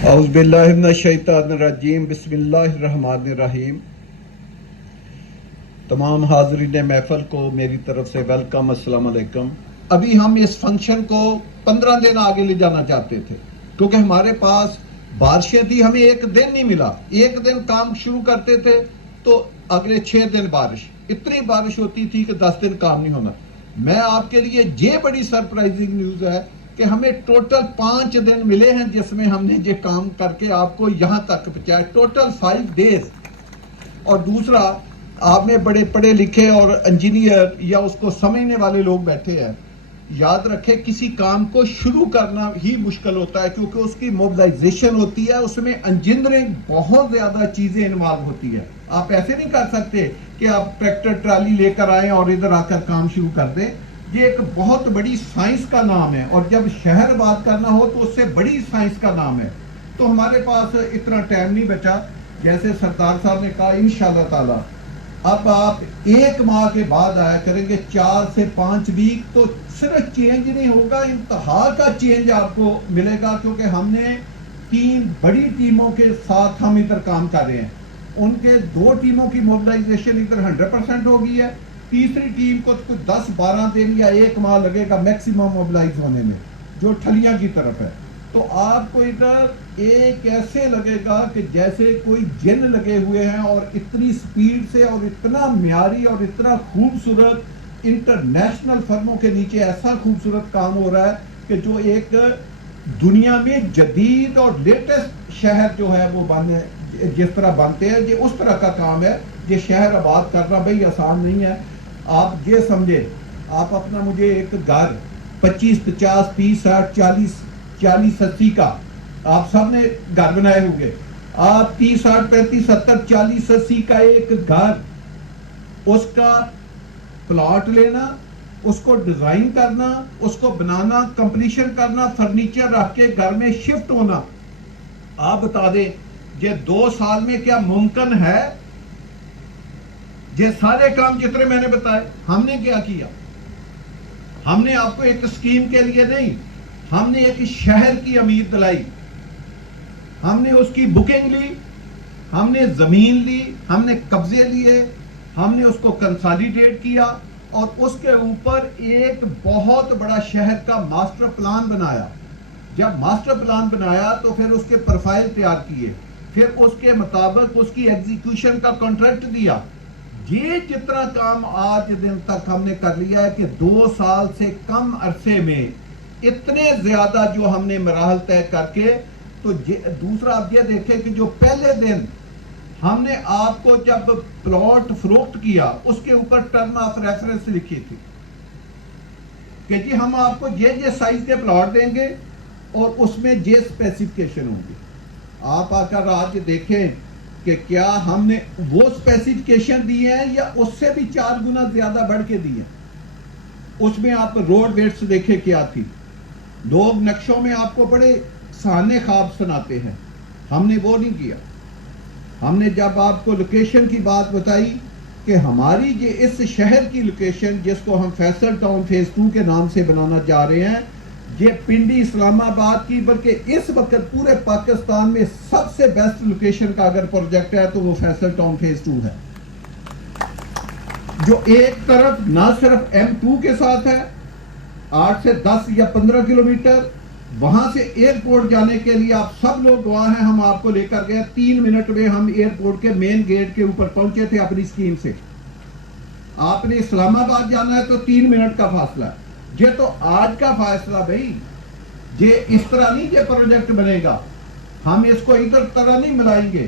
اعوذ باللہ من الشیطان الرجیم، بسم اللہ الرحمن الرحیم۔ تمام حاضرین محفل کو میری طرف سے ویلکم، السلام علیکم۔ ابھی ہم اس فنکشن کو 15 دن آگے لے جانا چاہتے تھے کیونکہ ہمارے پاس بارشیں تھی، ہمیں ایک دن نہیں ملا۔ ایک دن کام شروع کرتے تھے تو اگلے 6 دن بارش، اتنی بارش ہوتی تھی کہ 10 دن کام نہیں ہونا۔ میں آپ کے لیے یہ بڑی سرپرائزنگ نیوز ہے کہ ہمیں ٹوٹل 5 دن ملے ہیں جس میں ہم نے یہ کام کر کے آپ کو یہاں تک پہنچایا، ٹوٹل 5 ڈیز۔ اور دوسرا، آپ میں بڑے پڑھے لکھے اور انجینئر یا اس کو سمجھنے والے لوگ بیٹھے ہیں، یاد رکھیں کسی کام کو شروع کرنا ہی مشکل ہوتا ہے کیونکہ اس کی موبلائزیشن ہوتی ہے، اس میں انجینئرنگ بہت زیادہ چیزیں انوالو ہوتی ہے۔ آپ ایسے نہیں کر سکتے کہ آپ ٹریکٹر ٹرالی لے کر آئیں اور ادھر آ کر کام شروع کر دیں۔ یہ ایک بہت بڑی سائنس کا نام ہے، اور جب شہر بات کرنا ہو تو اس سے بڑی سائنس کا نام ہے۔ تو ہمارے پاس اتنا ٹائم نہیں بچا، جیسے سردار صاحب نے کہا انشاءاللہ تعالی اب آپ 1 ماہ کے بعد آیا کریں گے، 4 سے 5 ویک، تو صرف چینج نہیں ہوگا، انتہا کا چینج آپ کو ملے گا، کیونکہ ہم نے 3 بڑی ٹیموں کے ساتھ ہم ادھر کام کر رہے ہیں۔ ان کے 2 ٹیموں کی موبلائزیشن ادھر 100% ہو گئی ہے، تیسری ٹیم کو کچھ 10-12 دن یا 1 ماہ لگے گا میکسیمم موبلائز ہونے میں، جو ٹھلیاں کی طرف ہے۔ تو آپ کو ادھر ایک ایسے لگے گا کہ جیسے کوئی جن لگے ہوئے ہیں، اور اتنی سپیڈ سے اور اتنا معیاری اور اتنا خوبصورت انٹرنیشنل فرموں کے نیچے ایسا خوبصورت کام ہو رہا ہے کہ جو ایک دنیا میں جدید اور لیٹسٹ شہر جو ہے وہ جس طرح بنتے ہیں، یہ اس طرح کا کام ہے۔ یہ شہر آباد کرنا بھائی آسان نہیں ہے۔ آپ یہ سمجھے، آپ اپنا مجھے ایک گھر 25, 50, 30, 60, 40, 80 کا آپ سب نے گھر بنائے ہوں گے، آپ 30, 60, 35, 70, 40, 80 کا ایک گھر، اس کا پلاٹ لینا، اس کو ڈیزائن کرنا، اس کو بنانا، کمپلیشن کرنا، فرنیچر رکھ کے گھر میں شفٹ ہونا، آپ بتا دیں یہ 2 سال میں کیا ممکن ہے؟ یہ سارے کام جتنے میں نے بتائے ہم نے کیا کیا؟ ہم نے آپ کو ایک اسکیم کے لیے نہیں، ہم نے ایک شہر کی امید دلائی، ہم نے اس کی بکنگ لی، ہم نے زمین لی، ہم نے قبضے لیے، ہم نے اس کو کنسالیڈیٹ کیا، اور اس کے اوپر ایک بہت بڑا شہر کا ماسٹر پلان بنایا۔ جب ماسٹر پلان بنایا تو پھر اس کے پروفائل تیار کیے، پھر اس کے مطابق اس کی ایگزیکیوشن کا کانٹریکٹ دیا۔ یہ جتنا کام آج دن تک ہم نے کر لیا ہے کہ 2 سال سے کم عرصے میں اتنے زیادہ جو ہم نے مراحل طے کر کے، تو دوسرا آپ یہ دیکھیں کہ جو پہلے دن ہم نے آپ کو جب پلاٹ فروخت کیا اس کے اوپر ٹرم آف ریفرنس لکھی تھی کہ جی ہم آپ کو یہ سائز کے پلاٹ دیں گے اور اس میں یہ اسپیسیفکیشن ہوں گی۔ آپ آ کر آج دیکھیں کہ کیا ہم نے وہ اسپیسیفکیشن دی ہیں یا اس سے بھی 4 گنا زیادہ بڑھ کے دی ہیں۔ اس میں آپ روڈ ویٹس دیکھیں کیا تھی، لوگ نقشوں میں آپ کو بڑے سہانے خواب سناتے ہیں، ہم نے وہ نہیں کیا۔ ہم نے جب آپ کو لوکیشن کی بات بتائی کہ ہماری یہ اس شہر کی لوکیشن جس کو ہم فیصل ٹاؤن فیز 2 کے نام سے بنانا جا رہے ہیں، یہ پنڈی اسلام آباد کی بلکہ اس وقت پورے پاکستان میں سب سے بیسٹ لوکیشن کا اگر پروجیکٹ ہے تو وہ فیصل ٹاؤن فیز 2 ہے، جو ایک طرف نہ صرف M2 کے ساتھ ہے، 8 سے 10 یا 15 کلومیٹر، وہاں سے ایئرپورٹ جانے کے لیے آپ سب لوگ گواہ ہیں، ہم آپ کو لے کر گئے 3 منٹ میں ہم ایئرپورٹ کے مین گیٹ کے اوپر پہنچے تھے اپنی اسکیم سے۔ آپ نے اسلام آباد جانا ہے تو 3 منٹ کا فاصلہ ہے۔ یہ تو آج کا فیصلہ بھائی، یہ اس طرح نہیں یہ پروجیکٹ بنے گا، ہم اس کو ادھر طرح نہیں ملائیں گے،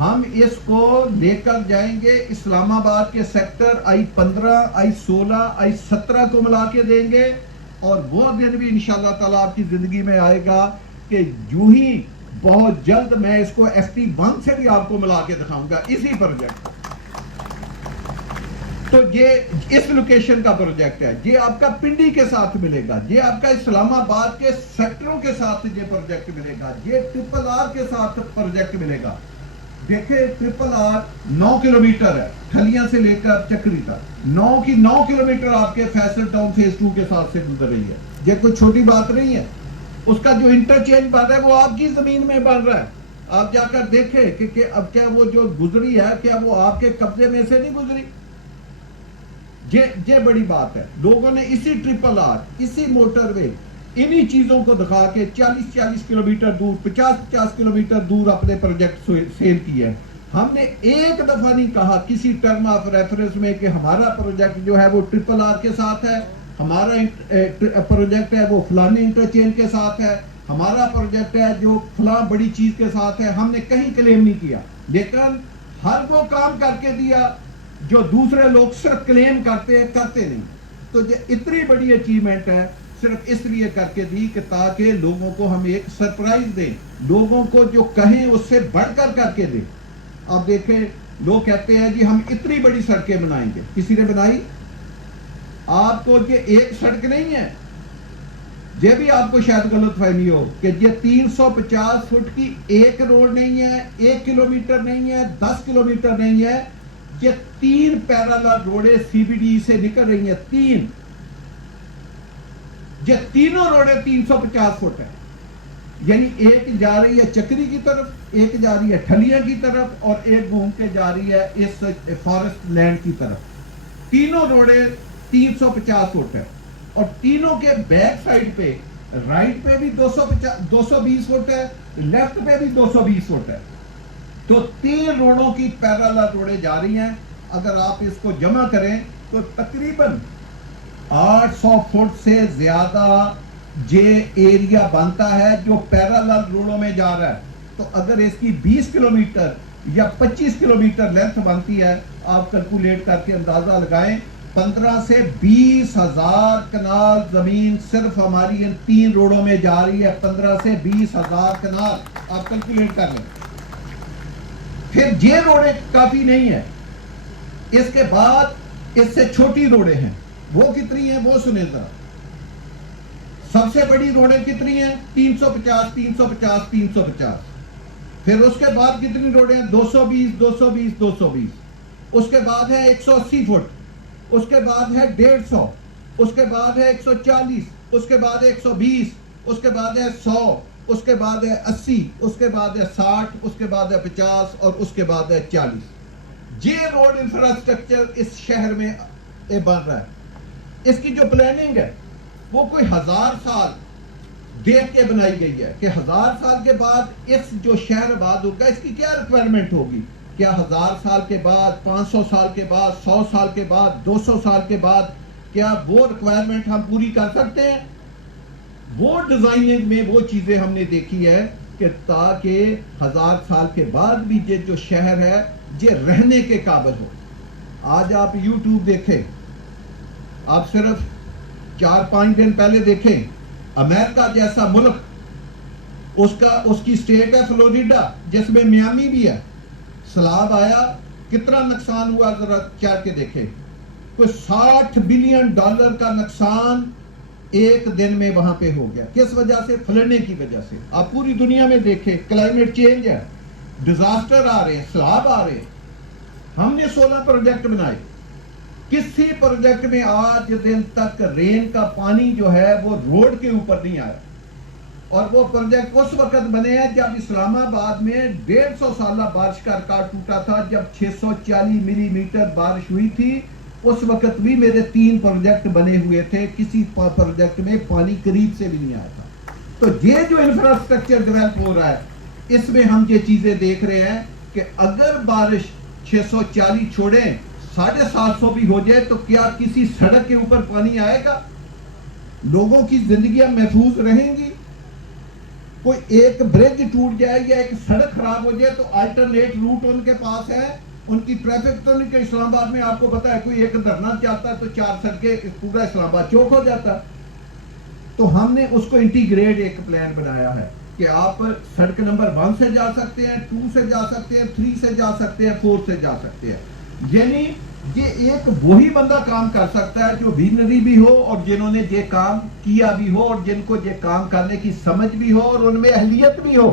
ہم اس کو لے کر جائیں گے اسلام آباد کے سیکٹر I-15, I-16, I-17 کو ملا کے دیں گے، اور وہ دن بھی انشاءاللہ تعالیٰ آپ کی زندگی میں آئے گا کہ یوں ہی بہت جلد میں اس کو FT1 سے بھی آپ کو ملا کے دکھاؤں گا اسی پروجیکٹ۔ تو یہ اس لوکیشن کا پروجیکٹ ہے، یہ آپ کا پنڈی کے ساتھ ملے گا، یہ آپ کا اسلام آباد کے سیکٹروں کے ساتھ یہ پروجیکٹ ملے گا، یہ RRR کے ساتھ پروجیکٹ ملے گا۔ دیکھیں RRR 9 کلومیٹر ہے ٹھلیاں سے لے کر چکری تک، 9 کلومیٹر آپ کے فیصل ٹاؤن فیز 2 کے ساتھ سے گزر رہی ہے، یہ کوئی چھوٹی بات نہیں ہے۔ اس کا جو انٹرچینج بن رہا ہے وہ آپ کی زمین میں بن رہا ہے. آپ جا کر دیکھیں کہ اب کیا وہ جو گزری ہے کیا وہ آپ کے قبضے میں سے نہیں گزری. یہ بڑی بات ہے. لوگوں نے اسی ٹرپل آر, اسی موٹر وے, انہی چیزوں کو دکھا کے 40 کلومیٹر دور, 50 کلومیٹر دور اپنے پروجیکٹ سیل کیا ہے. ہم نے ایک دفعہ نہیں کہا کسی ٹرم آف ریفرنس میں کہ ہمارا پروجیکٹ جو ہے وہ ٹرپل آر کے ساتھ ہے, ہمارا پروجیکٹ ہے وہ فلانے انٹرچینج کے ساتھ ہے, ہمارا پروجیکٹ ہے جو فلاں بڑی چیز کے ساتھ ہے. ہم نے کہیں کلیم نہیں کیا, لیکن ہر وہ کام کر کے دیا جو دوسرے لوگ صرف کلیم کرتے نہیں. تو یہ اتنی بڑی اچیومنٹ ہے صرف اس لیے کر کے دی کہ تاکہ لوگوں کو ہم ایک سرپرائز دیں, لوگوں کو جو کہیں اس سے بڑھ کر کے دیں. آپ دیکھیں لوگ کہتے ہیں جی ہم اتنی بڑی سڑکیں بنائیں گے. کسی نے بنائی؟ آپ کو یہ ایک سڑک نہیں ہے. یہ بھی آپ کو شاید غلط فہمی ہو کہ یہ 350 فٹ کی ایک روڈ نہیں ہے, 1 کلومیٹر نہیں ہے, 10 کلومیٹر نہیں ہے. یہ 3 پیرالل روڈیں سی بی ڈی سے نکل رہی ہیں. 3, یہ تینوں روڈیں 350 فٹ ہیں. یعنی ایک جا رہی ہے چکری کی طرف, ایک جا رہی ہے ٹھلیاں کی طرف, اور ایک گھوم کے جا رہی ہے اس فارسٹ لینڈ کی طرف. تینوں روڈیں 350 فٹ ہے, اور تینوں کے بیک سائڈ پہ رائٹ پہ بھی 220 فٹ ہے, لیفٹ پہ بھی 220 فٹ ہے. تو 3 روڈوں کی پیرالل روڈیں جا رہی ہیں. اگر آپ اس کو جمع کریں تو تقریباً 800 فٹ سے زیادہ یہ ایریا بنتا ہے جو پیرالل روڈوں میں جا رہا ہے. تو اگر اس کی 20 کلومیٹر یا 25 کلومیٹر لینتھ بنتی ہے, آپ کیلکولیٹ کر کے اندازہ لگائیں, 15 سے 20 ہزار کنال زمین صرف ہماری ان 3 روڈوں میں جا رہی ہے. 15 سے 20 ہزار کنال, آپ کیلکولیٹ کر لیں. پھر یہ روڈیں کافی نہیں ہے, اس کے بعد اس سے چھوٹی روڈیں ہیں. وہ کتنی ہیں وہ سنیں ذرا. سب سے بڑی روڈیں کتنی ہیں؟ 350 350 350. پھر اس کے بعد کتنی روڈیں ہیں؟ 220 220 220. اس کے بعد ہے 180 فٹ, اس کے بعد ہے 150, اس کے بعد ہے 140, اس کے بعد ہے 120, اس کے بعد ہے 100, اس کے بعد ہے 80, اس کے بعد ہے 60, اس کے بعد ہے 50, اور اس کے بعد ہے 40. یہ روڈ انفراسٹرکچر اس شہر میں بن رہا ہے. اس کی جو پلاننگ ہے وہ کوئی 1000 سال دیکھ کے بنائی گئی ہے کہ 1000 سال کے بعد اس جو شہر آباد ہوگا اس کی کیا ریکوائرمنٹ ہوگی. کیا 1000 سال کے بعد, 500 سال کے بعد, 100 سال کے بعد, 200 سال کے بعد کیا وہ ریکوائرمنٹ ہم پوری کر سکتے ہیں؟ وہ ڈیزائننگ میں وہ چیزیں ہم نے دیکھی ہے کہ تاکہ 1000 سال کے بعد بھی یہ جو شہر ہے یہ رہنے کے قابل ہو. آج آپ یوٹیوب دیکھیں, آپ صرف 4-5 دن پہلے دیکھیں, امریکہ جیسا ملک, اس کی سٹیٹ ہے فلوریڈا جس میں میامی بھی ہے, سیلاب آیا, کتنا نقصان ہوا ذرا چل کے دیکھیں. کوئی $60 بلین کا نقصان ایک دن میں وہاں پہ ہو گیا. کس وجہ سے؟ پھلنے کی وجہ سے. آپ پوری دنیا میں دیکھیں, کلائمیٹ چینج ہے, ڈیزاسٹر آ رہے ہیں, سیلاب آ رہے ہیں. ہم نے 16 پروجیکٹ بنائے, کسی پروجیکٹ میں آج دن تک رین کا پانی جو ہے وہ روڈ کے اوپر نہیں آیا. اور وہ پروجیکٹ اس وقت بنے ہیں جب اسلام آباد میں 150 سالہ بارش کا ریکارڈ ٹوٹا تھا, جب 640 ملی میٹر بارش ہوئی تھی. اس وقت بھی میرے 3 پروجیکٹ بنے ہوئے تھے, کسی پروجیکٹ میں پانی قریب سے بھی نہیں آیا تھا. تو یہ جو انفراسٹرکچر ڈیولپ ہو رہا ہے اس میں ہم یہ چیزیں دیکھ رہے ہیں کہ اگر بارش 640 چھوڑیں 750 بھی ہو جائے تو کیا کسی سڑک کے اوپر پانی آئے گا؟ لوگوں کی زندگیاں محفوظ رہیں گی؟ کوئی ایک برج ٹوٹ جائے یا ایک سڑک خراب ہو جائے تو الٹرنیٹ روٹ ان کے پاس ہے. ان کی ٹریفک تو نہیں کہ اسلام آباد میں آپ کو پتا ہے کوئی ایک دھرنا چاہتا ہے تو 4 سڑکیں پورا اسلام آباد چوک ہو جاتا. تو ہم نے اس کو انٹیگریٹ ایک پلان بنایا ہے کہ آپ سڑک نمبر 1 سے جا سکتے ہیں, 2 سے جا سکتے ہیں, 3 سے جا سکتے ہیں, 4 سے جا سکتے ہیں. یعنی یہ ایک وہی بندہ کام کر سکتا ہے جو ویژنری بھی ہو اور جنہوں نے یہ کام کیا بھی ہو اور جن کو یہ کام کرنے کی سمجھ بھی ہو اور ان میں اہلیت بھی ہو.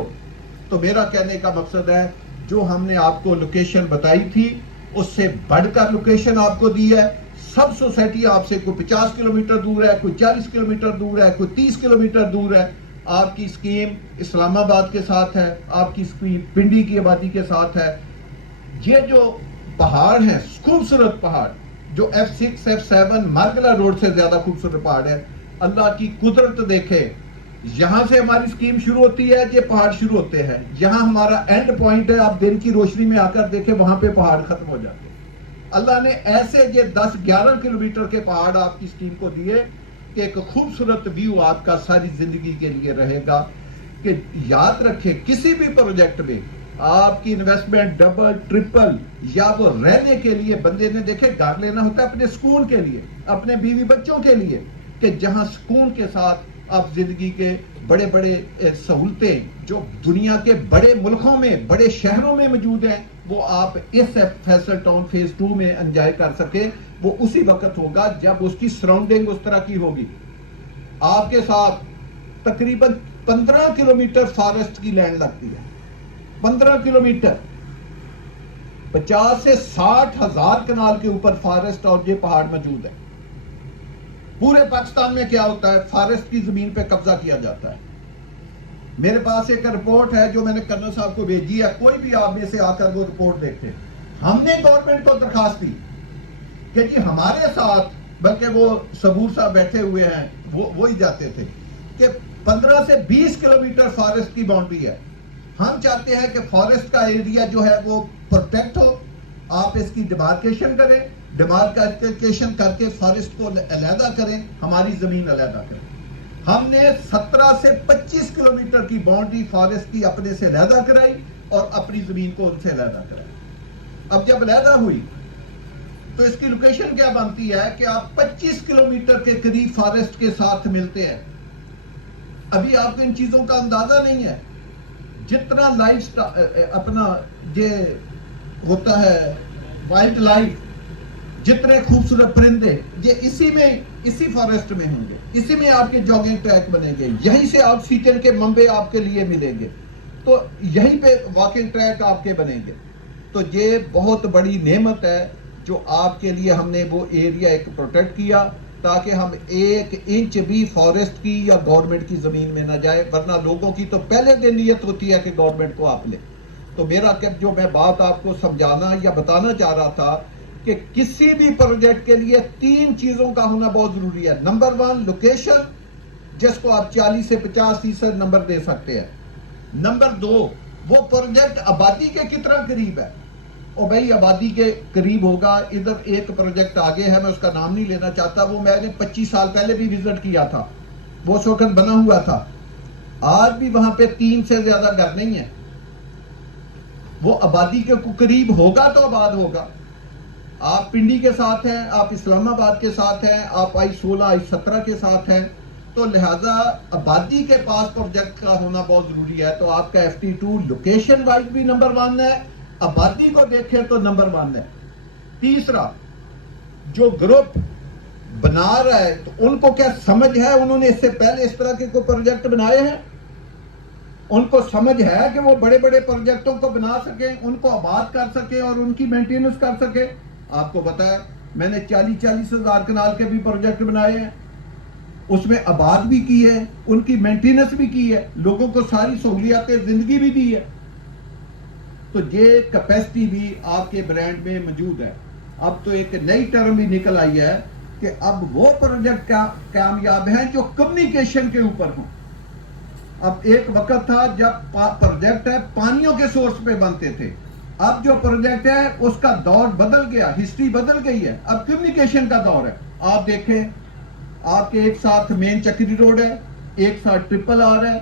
تو میرا کہنے کا مقصد ہے جو ہم نے آپ کو لوکیشن بتائی تھی اس سے بڑھ کر لوکیشن آپ کو دی ہے. سب سوسائٹی آپ سے کوئی 50 کلومیٹر دور ہے, کوئی 40 کلومیٹر دور ہے, کوئی 30 کلومیٹر دور ہے. آپ کی اسکیم اسلام آباد کے ساتھ ہے، آپ کی اسکیم پنڈی کی آبادی کے ساتھ ہے. یہ جو پہاڑ ہیں خوبصورت پہاڑ جو F6 F7 مارگلہ روڈ سے زیادہ خوبصورت پہاڑ ہے. اللہ کی قدرت دیکھے، یہاں سے ہماری اسکیم شروع ہوتی ہے، یہ پہاڑ شروع ہوتے ہیں، یہاں ہمارا اینڈ پوائنٹ ہے. آپ دن کی روشنی میں آ کر دیکھیں وہاں پہ پہاڑ ختم ہو جاتے ہیں. اللہ نے ایسے یہ 10-11 کلومیٹر کے پہاڑ آپ کی اسکیم کو دیے کہ ایک خوبصورت ویو آپ کا ساری زندگی کے لیے رہے گا. کہ یاد رکھیں کسی بھی پروجیکٹ میں آپ کی انویسٹمنٹ ڈبل ٹرپل یا وہ رہنے کے لیے بندے نے دیکھے گھر لینا ہوتا ہے اپنے سکون کے لیے، اپنے بیوی بچوں کے لیے، کہ جہاں سکون کے ساتھ آپ زندگی کے بڑے بڑے سہولتیں جو دنیا کے بڑے ملکوں میں بڑے شہروں میں موجود ہیں وہ آپ اس فیصل ٹاؤن فیز 2 میں انجوائے کر سکے. وہ اسی وقت ہوگا جب اس کی سراؤنڈنگ اس طرح کی ہوگی. آپ کے ساتھ تقریباً 15 کلومیٹر فارسٹ کی لینڈ لگتی ہے. 15 کلومیٹر 50 سے 60 ہزار کنال کے اوپر فارسٹ اور یہ پہاڑ موجود ہے. پورے پاکستان میں کیا ہوتا ہے؟ فارسٹ کی زمین پہ قبضہ کیا جاتا ہے. میرے پاس ایک رپورٹ ہے جو میں نے کرنل صاحب کو بھیجی ہے، کوئی بھی آپ میں سے آ کر وہ رپورٹ دیکھتے. ہم نے گورنمنٹ کو درخواست دی کہ جی ہمارے ساتھ، بلکہ وہ صبور صاحب بیٹھے ہوئے ہیں وہی جاتے تھے، کہ 15 سے 20 کلومیٹر فارسٹ کی باؤنڈری ہے. ہم چاہتے ہیں کہ فارسٹ کا ایریا جو ہے وہ پروٹیکٹ ہو. آپ اس کی ڈیمارکیشن کریں، ڈیمارکیشن کر کے فارسٹ کو علیحدہ کریں، ہماری زمین علیحدہ کریں. ہم نے 17 سے 25 کلومیٹر کی باؤنڈری فارسٹ کی اپنے سے علیحدہ کرائی اور اپنی زمین کو ان سے علیحدہ کرائی. اب جب علیحدہ ہوئی تو اس کی لوکیشن کیا بنتی ہے کہ آپ 25 کلومیٹر کے قریب فارسٹ کے ساتھ ملتے ہیں. ابھی آپ کو ان چیزوں کا اندازہ نہیں ہے. جتنا لائف اپنا یہ ہوتا ہے وائلڈ لائف، جتنے خوبصورت پرندے یہ اسی فارسٹ میں ہوں گے. اسی میں آپ کے جاگنگ ٹریک بنے گے، یہیں سے آکسیجن کے منبع آپ کے لیے ملیں گے، تو یہیں پہ واکنگ ٹریک آپ کے بنیں گے. تو یہ بہت بڑی نعمت ہے جو آپ کے لیے ہم نے وہ ایریا ایک پروٹیکٹ کیا تاکہ ہم 1 انچ بھی فارسٹ کی یا گورنمنٹ کی زمین میں نہ جائے. ورنہ لوگوں کی تو پہلے دن نیت ہوتی ہے کہ گورنمنٹ کو آپ لے. تو میرا جو میں بات آپ کو سمجھانا یا بتانا چاہ رہا تھا کہ کسی بھی پروجیکٹ کے لیے 3 چیزوں کا ہونا بہت ضروری ہے. نمبر 1 لوکیشن، جس کو آپ 40 سے 50% نمبر دے سکتے ہیں. نمبر 2 وہ پروجیکٹ آبادی کے کتنا قریب ہے. اور بھائی آبادی کے قریب ہوگا. ادھر ایک پروجیکٹ آگے ہے، میں اس کا نام نہیں لینا چاہتا، وہ میں نے 25 سال پہلے بھی وزٹ کیا تھا، وہ اس وقت بنا ہوا تھا. آج بھی وہاں پہ 3 سے زیادہ گھر نہیں ہیں. وہ آبادی کے قریب ہوگا تو آباد ہوگا. آپ پنڈی کے ساتھ ہیں، آپ اسلام آباد کے ساتھ ہیں، آپ I-16 I-17 کے ساتھ ہیں، تو لہٰذا آبادی کے پاس پروجیکٹ کا ہونا بہت ضروری ہے. تو آپ کا FT2 لوکیشن وائز بھی نمبر 1 ہے، آبادی کو دیکھیں تو نمبر 1 ہے. تیسرا، جو گروپ بنا رہا ہے تو ان کو کیا سمجھ ہے؟ انہوں نے اس سے پہلے اس طرح کے کوئی پروجیکٹ بنائے ہیں؟ ان کو سمجھ ہے کہ وہ بڑے بڑے پروجیکٹوں کو بنا سکیں، ان کو آباد کر سکیں اور ان کی مینٹیننس کر سکیں؟ آپ کو پتا ہے میں نے 40 ہزار کنال کے بھی پروجیکٹ بنائے ہیں، اس میں آباد بھی کی ہے، ان کی مینٹیننس بھی کی ہے، لوگوں کو ساری سہولیات زندگی بھی دی ہے. تو یہ کیپیسٹی بھی آپ کے برانڈ میں موجود ہے. اب تو ایک نئی ٹرم بھی نکل آئی ہے کہ اب وہ پروجیکٹ کامیاب ہیں جو کمیونیکیشن کے اوپر ہوں. اب ایک وقت تھا جب پروجیکٹ ہے پانیوں کے سورس پہ بنتے تھے، اب جو پروجیکٹ ہے اس کا دور بدل گیا، ہسٹری بدل گئی ہے، اب کمیونیکیشن کا دور ہے. آپ دیکھیں آپ کے ایک ساتھ مین چکری روڈ ہے، ایک ساتھ ٹرپل آر ہے،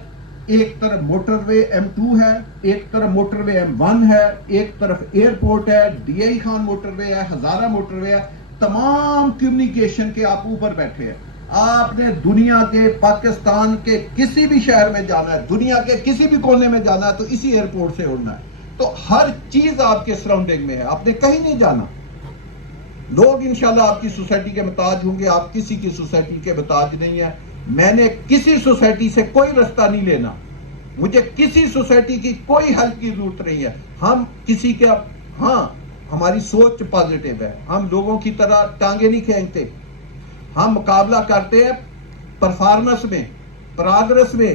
ایک طرف موٹر وے M2 ہے، ایک طرف موٹر وے M1 ہے، ایک طرف ایئرپورٹ ہے، DI خان موٹر وے ہے، ہزارہ موٹر وے ہے. تمام کمیونیکیشن کے آپ اوپر بیٹھے ہیں. آپ نے دنیا کے پاکستان کے کسی بھی شہر میں جانا ہے، دنیا کے کسی بھی کونے میں جانا ہے تو اسی ایئرپورٹ سے اڑنا ہے. تو ہر چیز آپ کے سراؤنڈنگ میں ہے، آپ نے کہیں نہیں جانا. لوگ انشاءاللہ آپ کی سوسائٹی کے محتاج ہوں گے، آپ کسی کی سوسائٹی کے محتاج نہیں ہیں. میں نے کسی سوسائٹی سے کوئی رستہ نہیں لینا، مجھے کسی سوسائٹی کی کوئی ہیلپ کی ضرورت نہیں ہے. ہم کسی کے ہاں ہماری سوچ پازیٹیو ہے، ہم لوگوں کی طرح ٹانگیں نہیں کھینچتے. ہم مقابلہ کرتے ہیں پرفارمنس میں، پراگرس میں،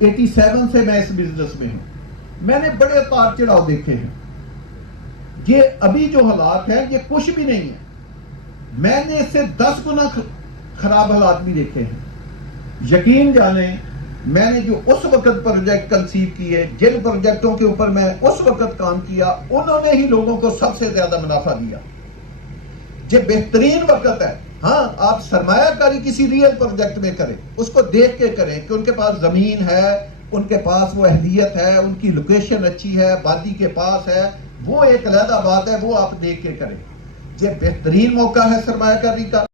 87 سے میں اس بزنس میں ہوں، میں نے بڑے اتار چڑھاؤ دیکھے ہیں. یہ ابھی جو حالات ہیں یہ کچھ بھی نہیں ہے، میں نے اس سے 10 گنا خراب حالات بھی دیکھے ہیں. یقین جانیں میں نے جو اس وقت پروجیکٹ کنسیو کیے، جن پروجیکٹوں کے اوپر میں اس وقت کام کیا، انہوں نے ہی لوگوں کو سب سے زیادہ منافع دیا. یہ بہترین وقت ہے. ہاں آپ سرمایہ کاری کسی ریئل پروجیکٹ میں کریں، اس کو دیکھ کے کریں کہ ان کے پاس زمین ہے، ان کے پاس وہ اہلیت ہے، ان کی لوکیشن اچھی ہے، وادی کے پاس ہے، وہ ایک علیحدہ بات ہے، وہ آپ دیکھ کے کریں. یہ بہترین موقع ہے سرمایہ کاری کا.